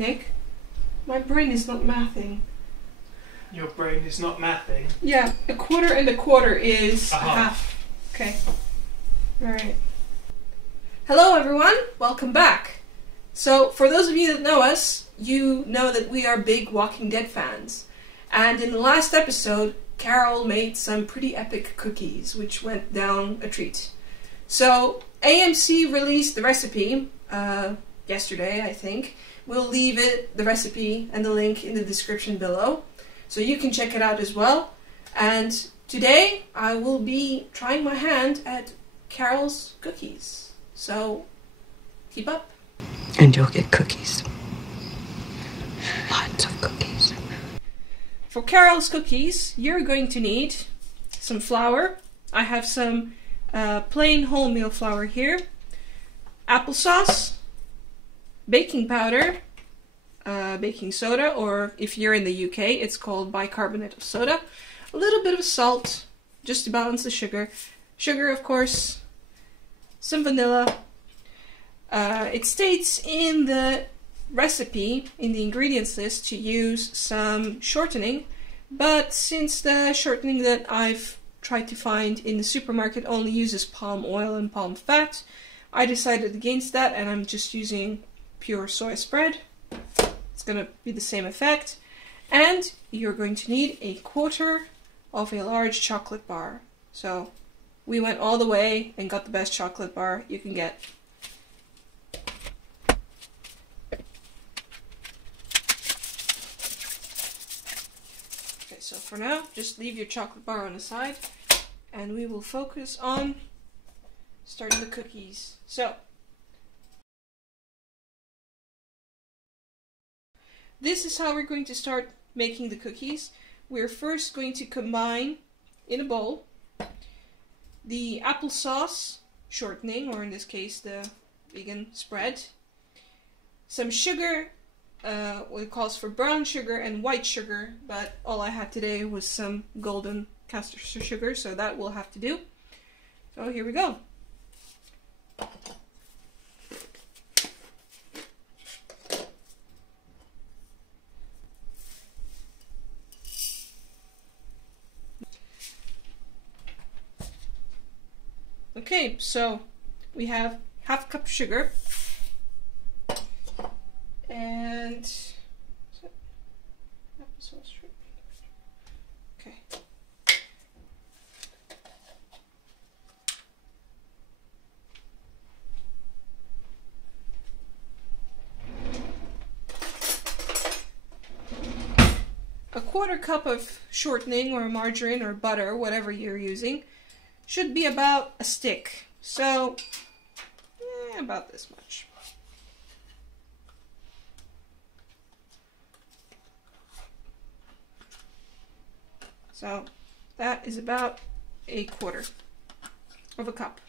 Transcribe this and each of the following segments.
Nick, my brain is not mathing. Your brain is not mathing? Yeah, a quarter and a quarter is a half. Okay. Alright. Hello everyone, welcome back. So, for those of you that know us, you know that we are big Walking Dead fans. And in the last episode, Carol made some pretty epic cookies, which went down a treat. So, AMC released the recipe yesterday, I think. We'll leave the recipe and the link in the description below, so you can check it out as well. And today I will be trying my hand at Carol's cookies. So keep up. And you'll get cookies. Lots of cookies. For Carol's cookies, you're going to need some flour. I have some plain wholemeal flour here, applesauce, baking powder, baking soda, or if you're in the UK, it's called bicarbonate of soda, a little bit of salt, just to balance the sugar. Sugar, of course, some vanilla. It states in the recipe, in the ingredients list, to use some shortening, but since the shortening that I've tried to find in the supermarket only uses palm oil and palm fat, I decided against that, and I'm just using pure soy spread. It's gonna be the same effect. And you're going to need a quarter of a large chocolate bar. So we went all the way and got the best chocolate bar you can get. Okay, so for now, just leave your chocolate bar on the side and we will focus on starting the cookies. So this is how we're going to start making the cookies. We're first going to combine in a bowl the applesauce shortening, or in this case the vegan spread, some sugar, what calls for brown sugar and white sugar, but all I had today was some golden castor sugar, so that will have to do. So here we go. Okay, so we have half a cup of sugar and okay. A quarter cup of shortening or margarine or butter, whatever you're using, should be about a stick, so about this much. So that is about a quarter of a cup.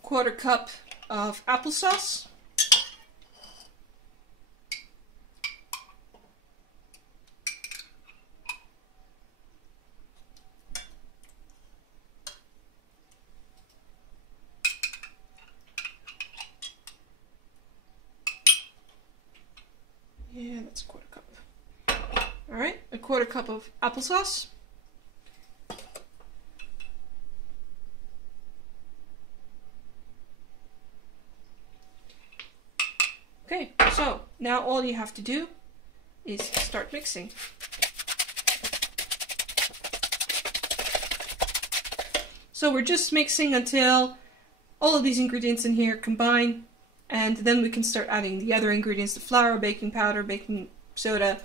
Quarter cup of applesauce. Yeah, that's a quarter cup. Alright, a quarter cup of applesauce. Okay, so now all you have to do is start mixing. So we're just mixing until all of these ingredients in here combine, and then we can start adding the other ingredients, the flour, baking powder, baking soda.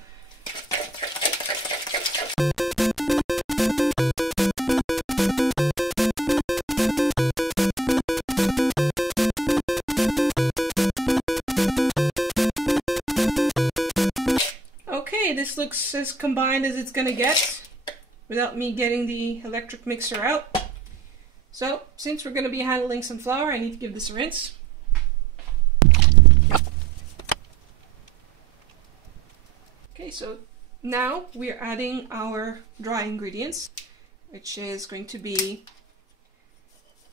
Okay, this looks as combined as it's gonna get without me getting the electric mixer out. So, since we're gonna be handling some flour, I need to give this a rinse. Okay, so Now we are adding our dry ingredients, which is going to be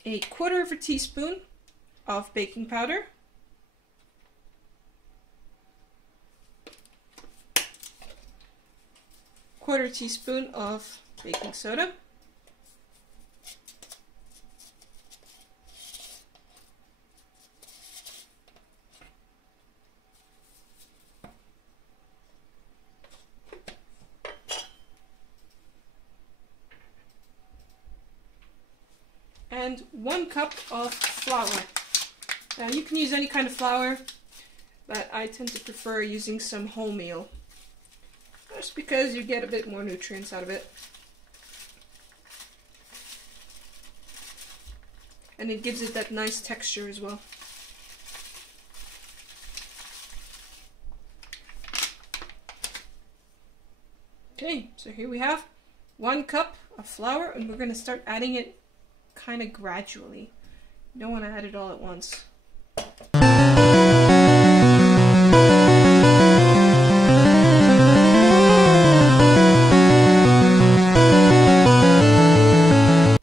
1/4 teaspoon of baking powder, 1/4 teaspoon of baking soda, and 1 cup of flour. Now you can use any kind of flour, but I tend to prefer using some wholemeal, just because you get a bit more nutrients out of it. And it gives it that nice texture as well. Okay, so here we have 1 cup of flour, and we're going to start adding it kind of gradually. You don't want to add it all at once.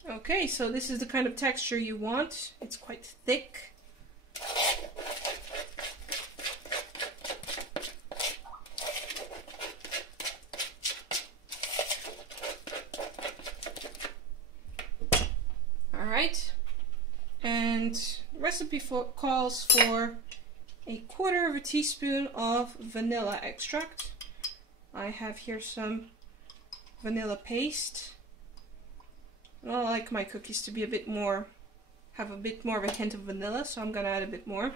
Okay, so this is the kind of texture you want. It's quite thick. Alright, and the recipe calls for 1/4 teaspoon of vanilla extract. I have here some vanilla paste. I like my cookies to be a bit more, have a bit more of a hint of vanilla, so I'm going to add a bit more.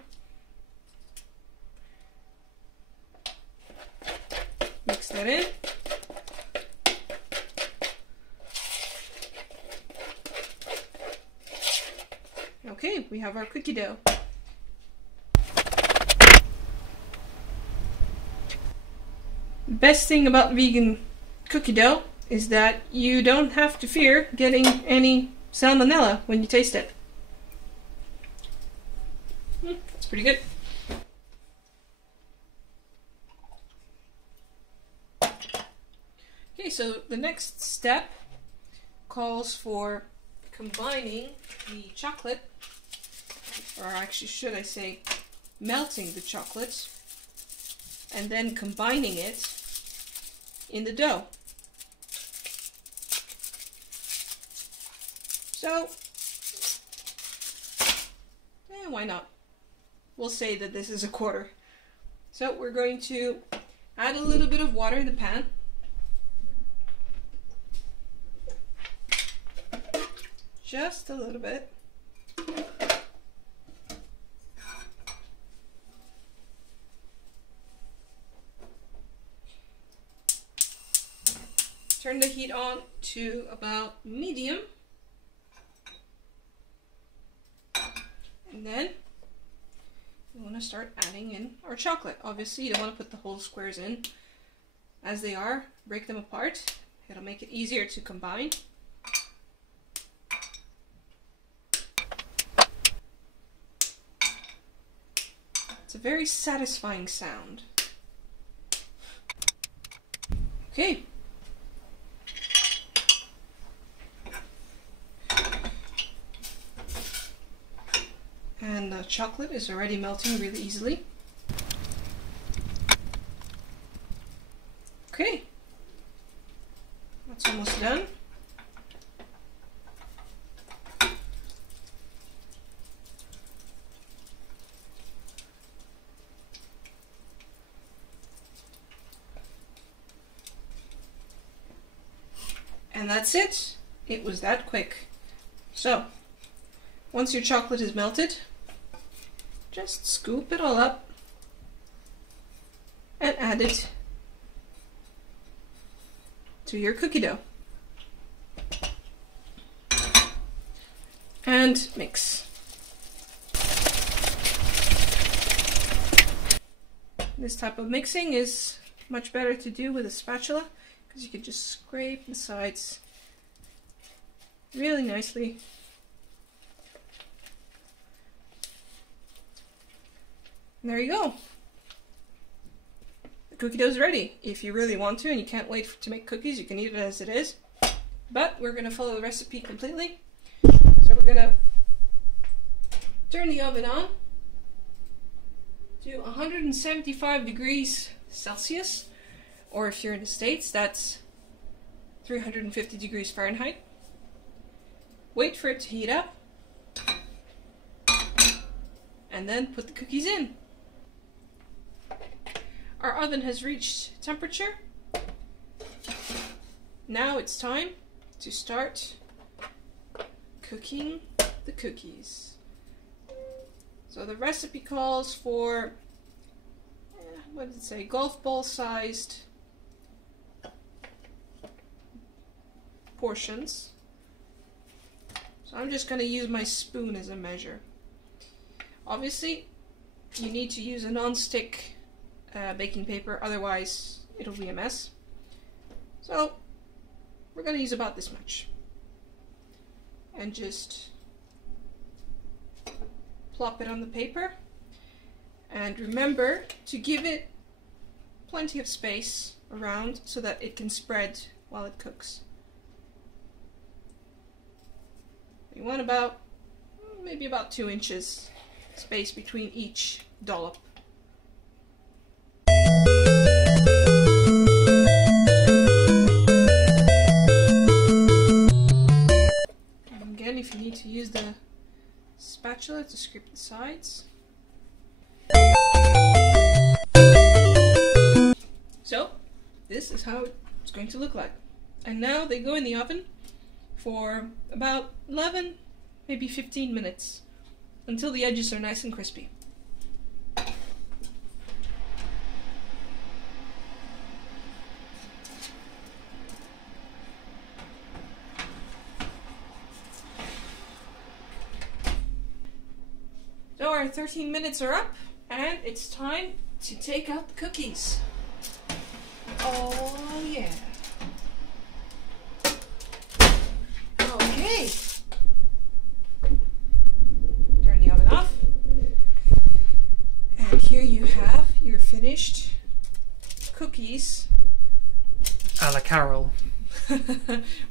Mix that in. Okay, we have our cookie dough. The best thing about vegan cookie dough is that you don't have to fear getting any salmonella when you taste it. That's pretty good. Okay, so the next step calls for combining the chocolate, or actually should I say melting the chocolate, and then combining it in the dough. So, why not? We'll say that this is 1/4. So we're going to add a little bit of water in the pan. Just a little bit. Turn the heat on to about medium. And then we want to start adding in our chocolate. Obviously, you don't want to put the whole squares in as they are. Break them apart. It'll make it easier to combine. It's a very satisfying sound. Okay. And the chocolate is already melting really easily. Okay. That's almost done. And that's it. It was that quick. So, once your chocolate is melted, just scoop it all up and add it to your cookie dough. And mix. This type of mixing is much better to do with a spatula, because you can just scrape the sides really nicely. And there you go. The cookie dough is ready. If you really want to and you can't wait to make cookies, you can eat it as it is. But we're going to follow the recipe completely. So we're going to turn the oven on to 175 degrees Celsius, or if you're in the States, that's 350 degrees Fahrenheit. Wait for it to heat up, and then put the cookies in. Our oven has reached temperature. Now it's time to start cooking the cookies. So the recipe calls for, what did it say, golf ball sized portions. So I'm just going to use my spoon as a measure. Obviously, you need to use a non-stick baking paper, otherwise it'll be a mess. So we're going to use about this much. And just plop it on the paper. And remember to give it plenty of space around so that it can spread while it cooks. You want about, maybe about 2 inches space between each dollop. And again, if you need to use the spatula to scrape the sides. So, this is how it's going to look like. And now they go in the oven for about 11, maybe 15 minutes, until the edges are nice and crispy. So our 13 minutes are up, and it's time to take out the cookies. Oh yeah. Okay. Turn the oven off. And here you have your finished cookies. A la Carol.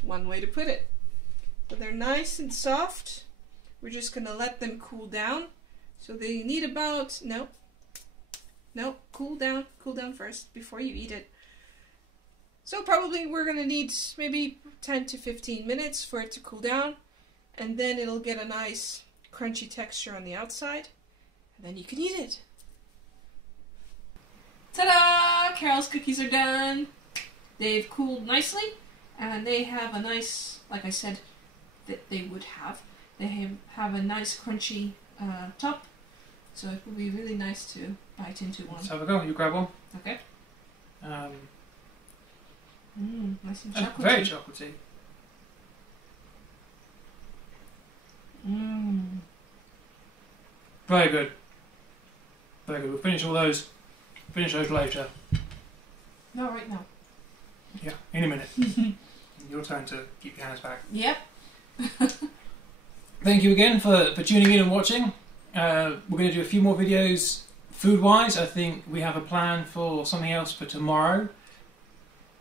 One way to put it. So they're nice and soft. We're just going to let them cool down. So they need about, no, cool down first before you eat it. So probably we're going to need maybe 10 to 15 minutes for it to cool down, and then it'll get a nice crunchy texture on the outside, and then you can eat it. Ta-da! Carol's cookies are done. They've cooled nicely, and they have a nice, like I said, that they would have. They have a nice crunchy top, so it would be really nice to bite into one. Let's have a go. You grab one. Okay. Nice and chocolatey. Very chocolatey. Very good. Very good. We'll finish all those. Finish those later. Not right now. Yeah, in a minute. Your turn to keep your hands back. Yep. Thank you again for tuning in and watching. We're going to do a few more videos food-wise. I think we have a plan for something else for tomorrow.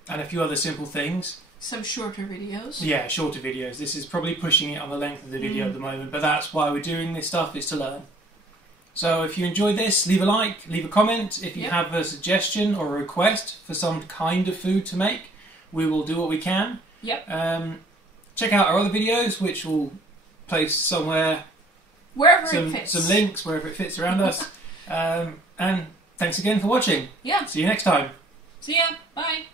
And a few other simple things. Some shorter videos. Yeah, shorter videos. This is probably pushing it on the length of the video at the moment, but that's why we're doing this stuff, is to learn. So if you enjoyed this, leave a like, leave a comment. If you have a suggestion or a request for some kind of food to make, we will do what we can. Yep. Check out our other videos, which we'll place somewhere. Wherever it fits. Some links, wherever it fits around us. And thanks again for watching. Yeah. See you next time. See ya. Bye.